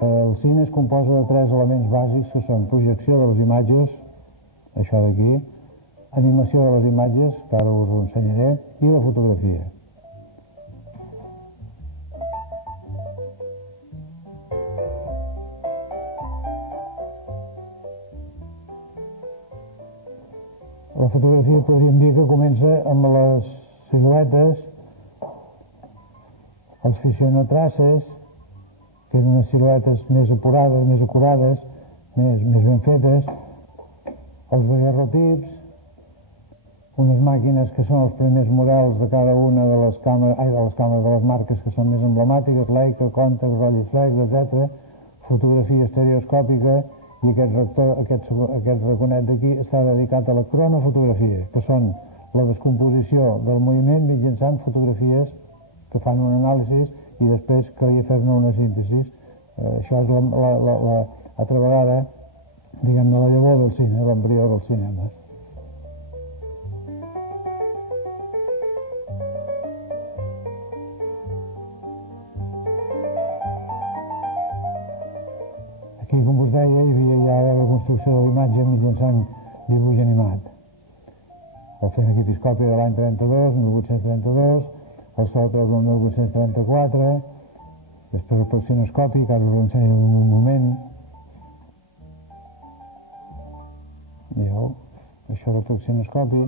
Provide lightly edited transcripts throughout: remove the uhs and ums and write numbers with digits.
El cine es composa de 3 elements bàsics que són projecció de les imatges, això d'aquí, animació de les imatges, que ara us ho ensenyaré, i la fotografia. La fotografia podríem dir que comença amb les siluetes, els fisionotraces, que eren unes siluetes més apurades, més acurades, més ben fetes, els daguerrotips, unes màquines que són els primers models de cada una de les càmeres, de les marques que són més emblemàtiques, Leica, Contax, Rolleiflex, etc. Fotografia estereoscòpica, i aquest raconet d'aquí està dedicat a la cronofotografia, que són la descomposició del moviment mitjançant fotografies que fan un anàlisi i després calia fer-ne una síntesi. Això és altra vegada, diguem-ne, la llavor del cine, l'embrió del cinema. Aquí, com us deia, hi havia ja la construcció de l'imatge mitjançant dibuix animat. El fenequitoscopi de l'any 1832, el zootrop del 1834, després el praxinoscopi, que ara us l'ensenyo en un moment. Veieu? Això del praxinoscopi,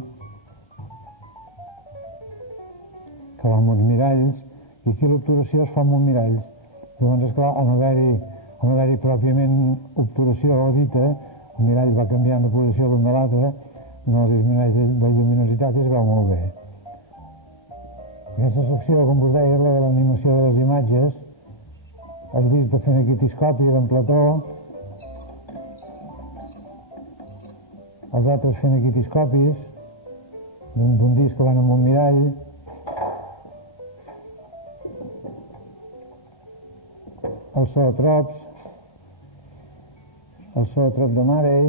que va amb uns miralls, i aquí l'obturació es fa amb uns miralls. Llavors, esclar, al no haver-hi pròpiament obturació dita, el mirall va canviant de posició l'un de l'altre, no disminueix de lluminositat i es veu molt bé. Aquesta secció, com us deia, la de l'animació de les imatges, el disc de fenequitoscopi d'en Plató, els altres fenequitoscopis, d'un disc que van amb un mirall, els zootrops, el zootrop de Marey,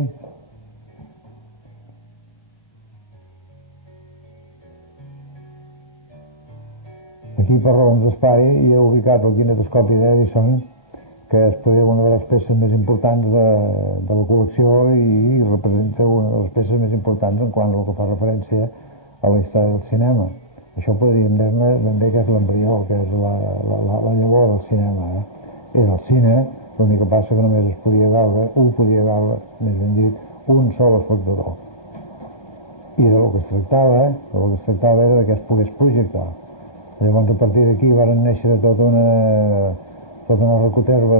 aquí per raons d'espai hi he ubicat el kinetoscopi d'Edison, que és potser una de les peces més importants de la col·lecció i representa una de les peces més importants en quant al que fa referència a la història del cinema. Això podríem dir-ne ben bé que és l'embrió, que és la llavor del cinema. Era el cine, l'únic que passa que només ho podia veure, més ben dit, un sol espectador. I del que es tractava era que es pogués projectar. Llavors, a partir d'aquí van néixer tota una recoterva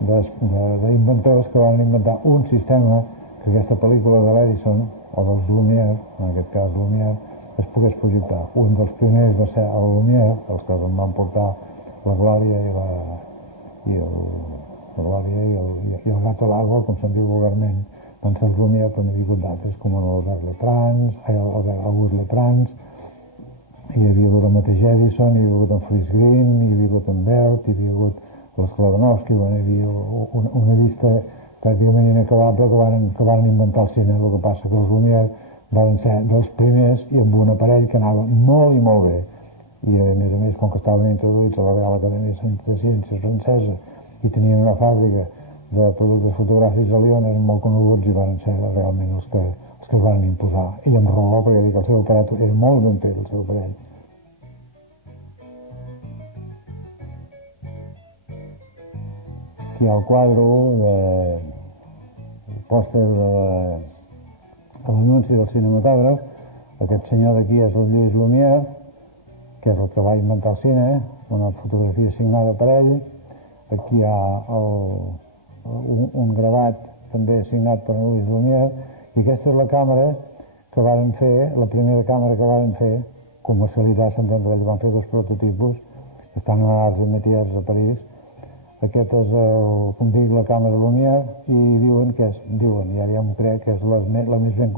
d'inventors que van inventar un sistema que aquesta pel·lícula de l'Edison, o dels Lumière, en aquest cas Lumière, es pogués projectar. Un dels pioners va ser el Lumière, els que em van portar la Glòria i el gat a l'aigua, com se'n diu vulgarment. Van ser els Lumière, però n'hi ha hagut d'altres, com l'August Leprans, hi havia hagut el mateix Edison, hi havia hagut en Fritz Green, hi havia hagut en Bert, hi havia hagut l'Sklodowski, hi havia una llista pràcticament inacabable que van inventar el cine. El que passa que els Lumière van ser dels primers i amb un aparell que anava molt i molt bé. I a més, com que estaven introduïts a la Real Acadèmia de Ciències francesa i tenien una fàbrica de productes fotogràfics a Lyon, eren molt coneguts i van ser realment els que es van imposar. I amb raó, perquè dic, el seu aparat era molt ben fet, el seu aparell. Aquí hi ha el quadre el pòster de l'anunci del cinematògraf. Aquest senyor d'aquí és el Lluís Lumière, que és el que va inventar el cine, una fotografia signada per ell. Aquí hi ha un gravat també signat per Lluís Lumière, i aquesta és la càmera que varen fer, la primera càmera que varen fer, comercialitzar, s'entendrà, van fer 2 prototipus, que estan a l'Arts et Métiers a París. Aquest és, com dic, la càmera Lumière, i diuen, i ara ja m'ho crec, que és segurament la més ben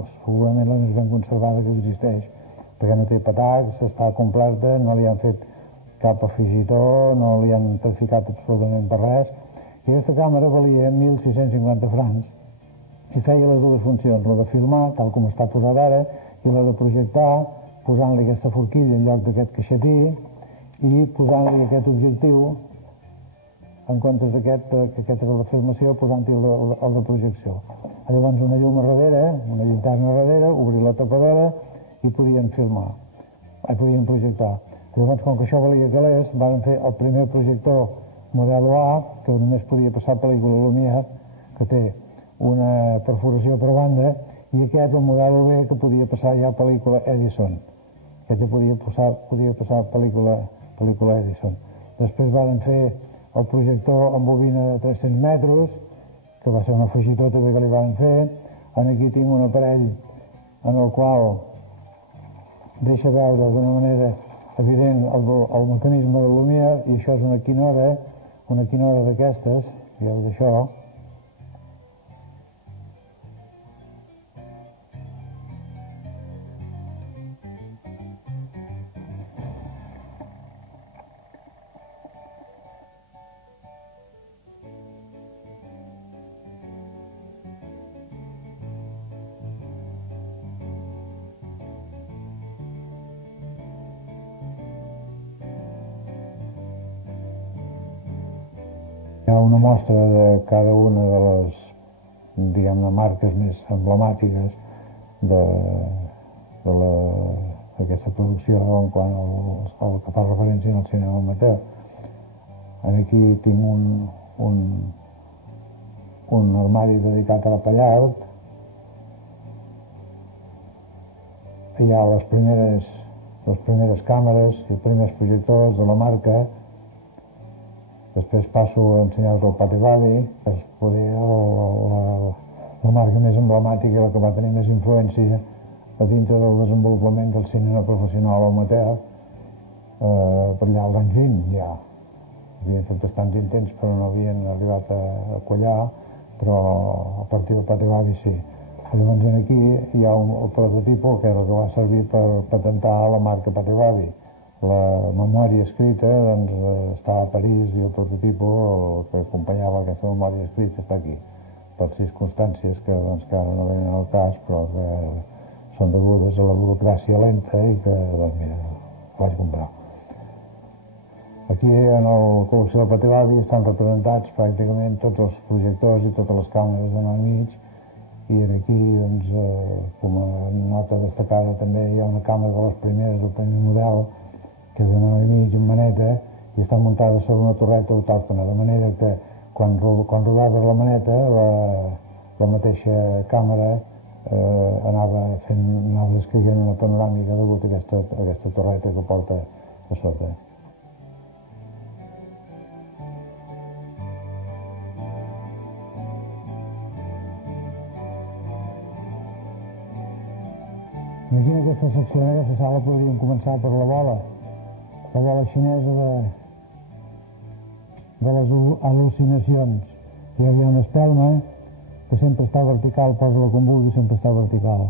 conservada que existeix, perquè no té patacs, està completa, no li han fet cap afegitó, no li han traficat absolutament per res, i aquesta càmera valia 1.650 francs, i feia les dues funcions, la de filmar, tal com està posat ara, i la de projectar, posant-li aquesta forquilla en lloc d'aquest caixetí, i posant-li aquest objectiu en comptes d'aquest, que aquest era la filmació, posant-hi el de projecció. Llavors una llum a darrere, una llinterna a darrere, obrir la tapadora i podien filmar, podien projectar. Llavors, com que això valia calés, van fer el primer projector model A, que només podia passar pel·lícula Lumière, que té una perforació per banda, i aquest, el model B, que podia passar ja pel·lícula Edison. Aquest ja podia passar pel·lícula Edison. Després van fer el projector amb bobina de 300 metres, que va ser un afegitó també que li van fer. Aquí tinc un aparell en el qual deixa veure d'una manera evident el mecanisme de Lumière, i això és una quinora d'aquestes, veieu d'això. Hi ha una mostra de cada una de les, diguem-ne, marques més emblemàtiques d'aquesta producció en quant al que fa referència al cinema amateur. Aquí tinc un armari dedicat a la Pallard. Hi ha les primeres càmeres i els primers projectors de la marca. Després passo a ensenyar-vos el Pate Babi, que és poder la marca més emblemàtica i la que va tenir més influència a dintre del desenvolupament del cinema professional o amateur per allà als anys 20 ja. Havien fet bastants intents però no havien arribat a quallar, però a partir del Pate Babi sí. Llavors aquí hi ha el prototipo, que és el que va servir per patentar la marca Pate Babi. La memòria escrita doncs, està a París i el prototipo, el que acompanyava aquesta memòria escrita, està aquí, per circumstàncies que ara no venen al cas, però que són degudes a la burocràcia lenta i que, doncs mira, vaig comprar. Aquí, en la col·lecció del Pate Babi, estan representats pràcticament tots els projectors i totes les càmeres de al mig, i aquí, doncs, com a nota destacada, també hi ha una càmera de les primeres, del primer model, que és de al mig, en maneta, i està muntada sobre una torreta autòctona, de manera que quan rodaves la maneta, la mateixa càmera anava descrivint una panoràmica degut a aquesta torreta que porta a sota. Aquí en aquesta secció, en aquesta sala, podríem començar per la bola xinesa de les al·lucinacions. Hi havia una espelma que sempre està vertical, posa-la com vulgui, sempre està vertical.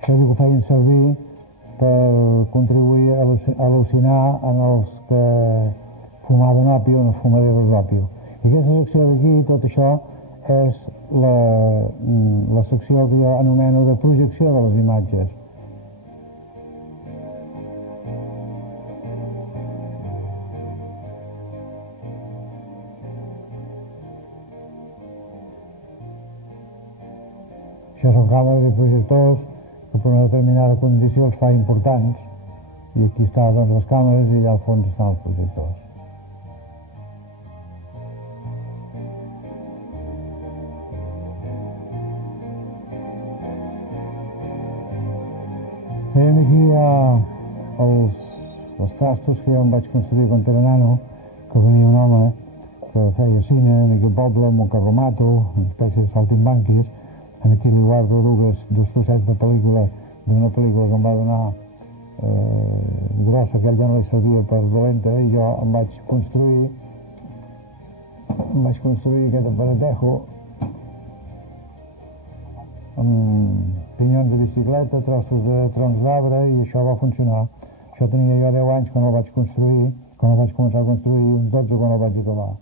Això és el que feien servir per contribuir a al·lucinar en els que fumaven òpio, en els fumadors d'òpio. I aquesta secció d'aquí, tot això, és la secció que jo anomeno de projecció de les imatges. Això són càmeres i projectors que per una determinada condició els fa importants, i aquí estan doncs, les càmeres i allà al fons estan els projectors. Veiem aquí els trastos que jo em vaig construir quan era nano, que venia un home que feia cine en aquell poble, en un carromato, una espècie de saltimbanquis. Aquí li guardo dos trossets de pel·lícula, d'una pel·lícula que em va donar grossa, que ell ja no li servia per dolenta, i jo em vaig construir aquest aparatejo amb pinyons de bicicleta, trossos de troncs d'arbre, i això va funcionar. Això tenia jo 10 anys quan el vaig construir, quan el vaig començar a construir, i uns 12 quan el vaig acabar.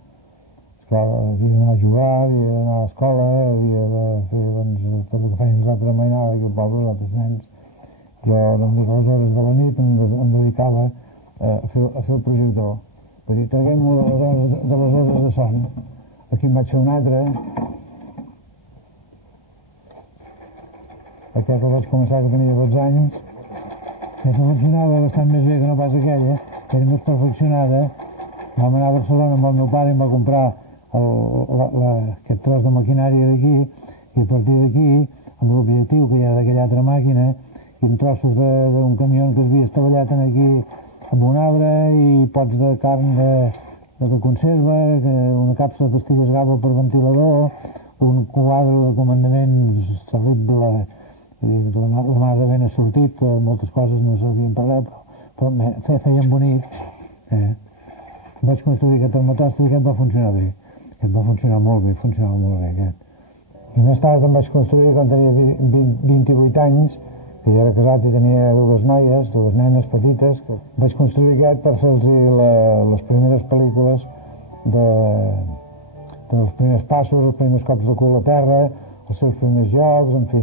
Esclar, havia d'anar a jugar, havia d'anar a l'escola, havia de fer tot el que feien les altres mainades aquí al poble, els altres nens. Jo, a les hores de la nit, em dedicava a fer el projector. Vull dir, traguem-ho de les hores de son. Aquí en vaig fer un altre. Aquest el vaig començar que tenia 12 anys. Aquesta funcionava bastant més bé que no pas aquella, que era més perfeccionada. Vam anar a Barcelona amb el meu pare i em va comprar aquest tros de maquinària d'aquí, i a partir d'aquí, amb l'objectiu que hi ha d'aquella altra màquina, i amb trossos d'un camió que havia estavellat aquí amb un arbre, i pots de carn de conserva, una capsa de pastilles GABA per ventilador, un quadre de comandaments terrible, la mà de ben assortit, que moltes coses no servien per res, però feien bonic. Vaig construir aquest armatostre i aquest va funcionar bé. Aquest va funcionar molt bé, funcionava molt bé aquest. I més tard em vaig construir quan tenia 28 anys, que jo era casat i tenia dues noies, dues nenes petites. Vaig construir aquest per fer-los les primeres pel·lícules dels primers passos, els primers cops de cul a terra, els seus primers jocs, en fi,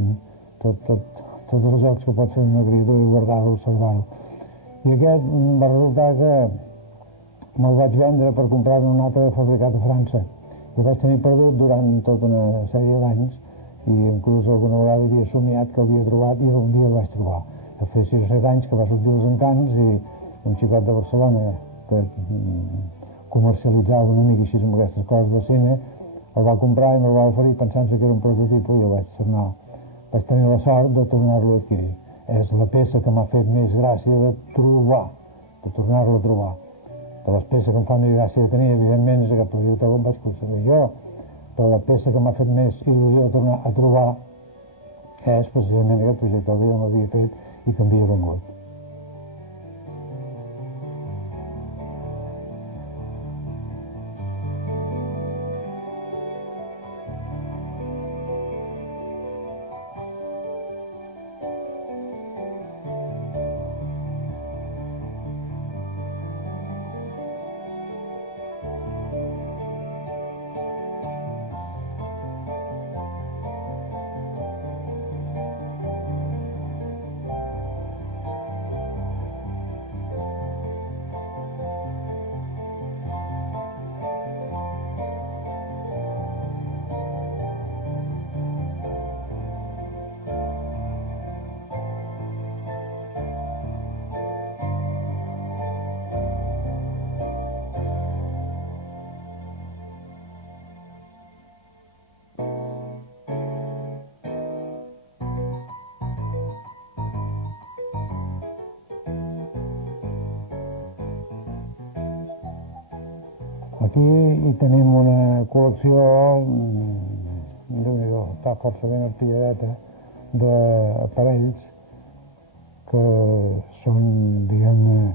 tots els jocs que pot fer una criatura i guardar-lo, observar-lo. I aquest va resultar que me'l vaig vendre per comprar-ne un altre fabricat a França. I el vaig tenir perdut durant tota una sèrie d'anys, i inclús alguna vegada havia somiat que l'havia trobat i un dia el vaig trobar. Ja feia 6 o 7 anys que va sortir Els Encants, i un xicot de Barcelona que comercialitzava una mica així amb aquestes coses de cine el va comprar i me'l va oferir pensant-se que era un prototip, i jo vaig tenir la sort de tornar-lo a adquirir. És la peça que m'ha fet més gràcia de trobar, de tornar-lo a trobar. De les peces que em fa més gràcia de tenir, evidentment, és aquest projecte que em vaig construir jo, però la peça que m'ha fet més il·lusió de tornar a trobar és precisament aquest projecte que jo m'havia fet i que m'havia vengut. Aquí hi tenim una col·lecció, Déu-n'hi-do, està força ben artilladeta, d'aparells que són, diguem-ne,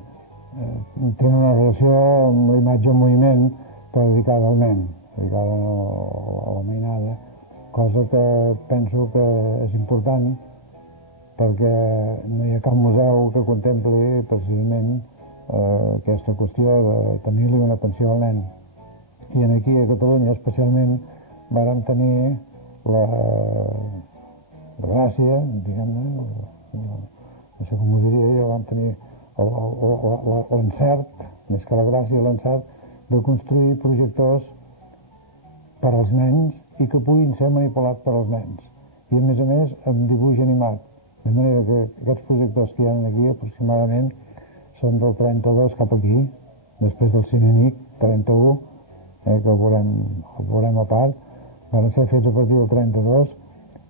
tenen una relació amb la imatge en moviment, però dedicada al nen, dedicada a la mainada, cosa que penso que és important perquè no hi ha cap museu que contempli precisament aquesta qüestió de tenir-li una atenció al nen. I aquí a Catalunya especialment vàrem tenir la gràcia, diguem-ne, no sé com ho diria jo, vam tenir l'encert, més que la gràcia, l'encert de construir projectors per als nens i que puguin ser manipulats per als nens. I a més amb dibuix animat. De manera que aquests projectors que hi ha aquí aproximadament són del 32 cap aquí, després del Cinenic 31, que el veurem a part, van ser fets a partir del 32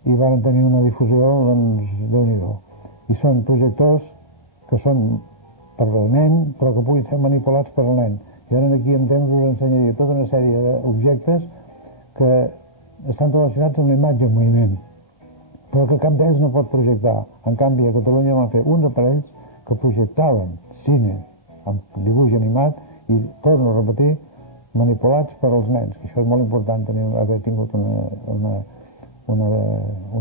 i van tenir una difusió, doncs, Déu-n'hi-do. I són projectors que són per al nen, però que puguin ser manipulats per al nen. I ara aquí en temps us ensenyaria tota una sèrie d'objectes que estan relacionats amb la imatge en moviment, però que cap d'ells no pot projectar. En canvi, a Catalunya van fer uns aparells que projectaven cine amb dibuix animat i, torno a repetir, manipulats per als nens, que això és molt important, haver tingut una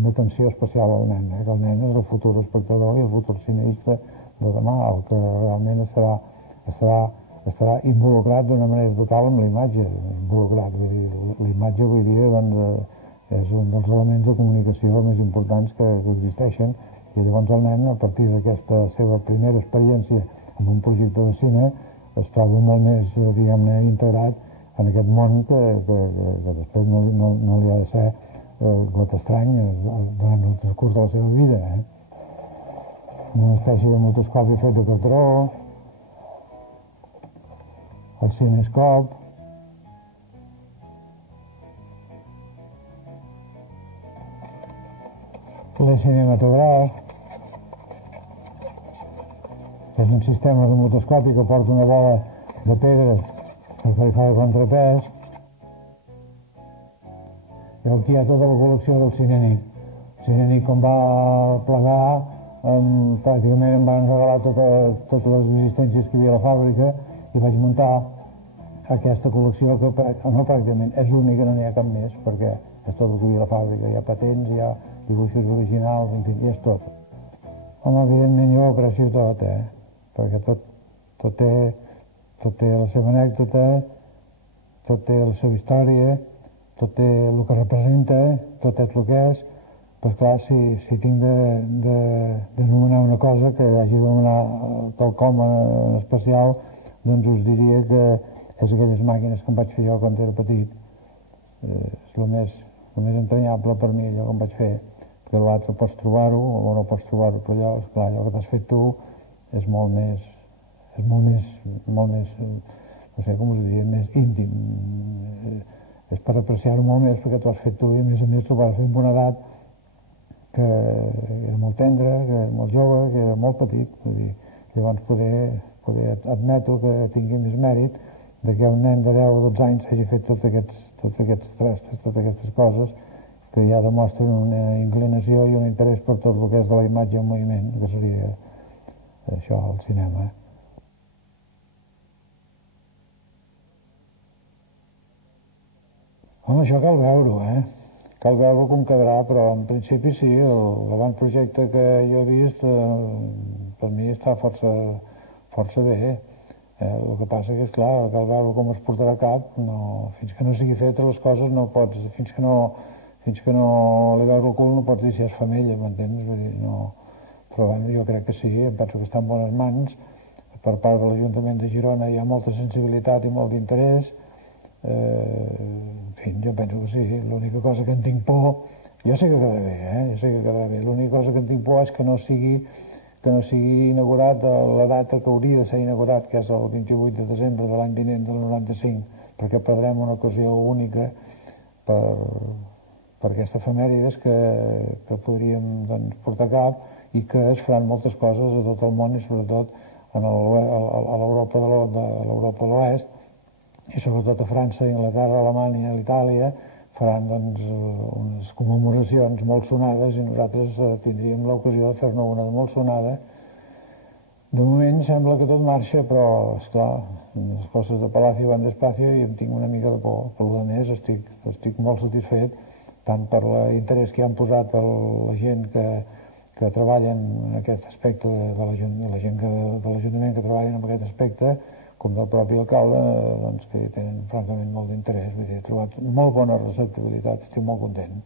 atenció especial al nen, que el nen és el futur espectador i el futur cineasta de demà, el que realment estarà involucrat d'una manera total amb la imatge, involucrat, vull dir, la imatge avui dia doncs, és un dels elements de comunicació més importants que existeixen, i llavors el nen, a partir d'aquesta seva primera experiència amb un projector de cine, es troba molt més, diguem-ne, integrat en aquest món que després no li ha de ser got estrany durant el transcurs de la seva vida. Una espècie de motoscopi fet de cartró, el cinescop, l'e-cinematogràf, és un sistema de motoscopi que porta una bola de pedra perquè li fa de contrapès. I aquí hi ha tota la col·lecció del Cinenic. El Cinenic, quan va plegar, pràcticament em van regalar totes les existències que hi havia a la fàbrica i vaig muntar aquesta col·lecció que no pràcticament és única, no n'hi ha cap més, perquè és tot el que hi havia a la fàbrica. Hi ha patents, hi ha dibuixos originals, en fi, i és tot. Home, evidentment jo ho aprecio tot, perquè tot té la seva anècdota, tot té la seva història, tot té el que representa, tot és el que és. Però clar, si tinc d'anomenar una cosa, que hagi d'anomenar quelcom en especial, doncs us diria que és aquelles màquines que em vaig fer jo quan era petit. És el més entranyable per mi, allò que em vaig fer, que l'altre pots trobar-ho o no pots trobar-ho, però allò, esclar, allò que t'has fet tu és molt més, no sé com us diria, més íntim. És per apreciar-ho molt més perquè t'ho has fet tu i a més t'ho vas fer amb una edat que era molt tendre, que era molt jove, que era molt petit. Vull dir, llavors poder admeto que tingui més mèrit de que un nen de 10 o 12 anys hagi fet tots aquests trestos, totes aquestes coses que ja demostren una inclinació i un interès per tot el que és de la imatge en moviment, que seria això, el cinema. Home, això cal veure-ho, Cal veure com quedarà, però en principi sí, l'avantprojecte que jo he vist per mi està força bé. El que passa que, és clar, cal veure com es portarà a cap. Fins que no sigui fetes les coses no pots, fins que no li veus el cul no pots dir si és femella, m'entens? Vull dir, no. Però bueno, jo crec que sí, em penso que està en bones mans. Per part de l'Ajuntament de Girona hi ha molta sensibilitat i molt d'interès. En fi, jo penso que sí. L'única cosa que en tinc por, jo sé que quedarà bé, jo sé que quedarà bé. L'única cosa que en tinc por és que no sigui inaugurat a la data que hauria de ser inaugurat, que és el 28 de desembre de l'any vinent del 95, perquè perdrem una ocasió única per aquesta efemèrides que podríem portar a cap i que es faran moltes coses a tot el món i sobretot a l'Europa de l'Oest i sobretot a França, Anglaterra, Alemanya i Itàlia faran unes commemoracions molt sonades i nosaltres tindríem l'ocasió de fer-ne una de molt sonada. De moment sembla que tot marxa, però, esclar, les coses de Palacio van despacio i em tinc una mica de por. Per a més, estic molt satisfet, tant per l'interès que han posat la gent que treballa en aquest aspecte, la gent de l'Ajuntament que treballa en aquest aspecte, com del propi alcalde, que hi tenen francament molt d'interès. He trobat molt bona receptibilitat, estic molt content.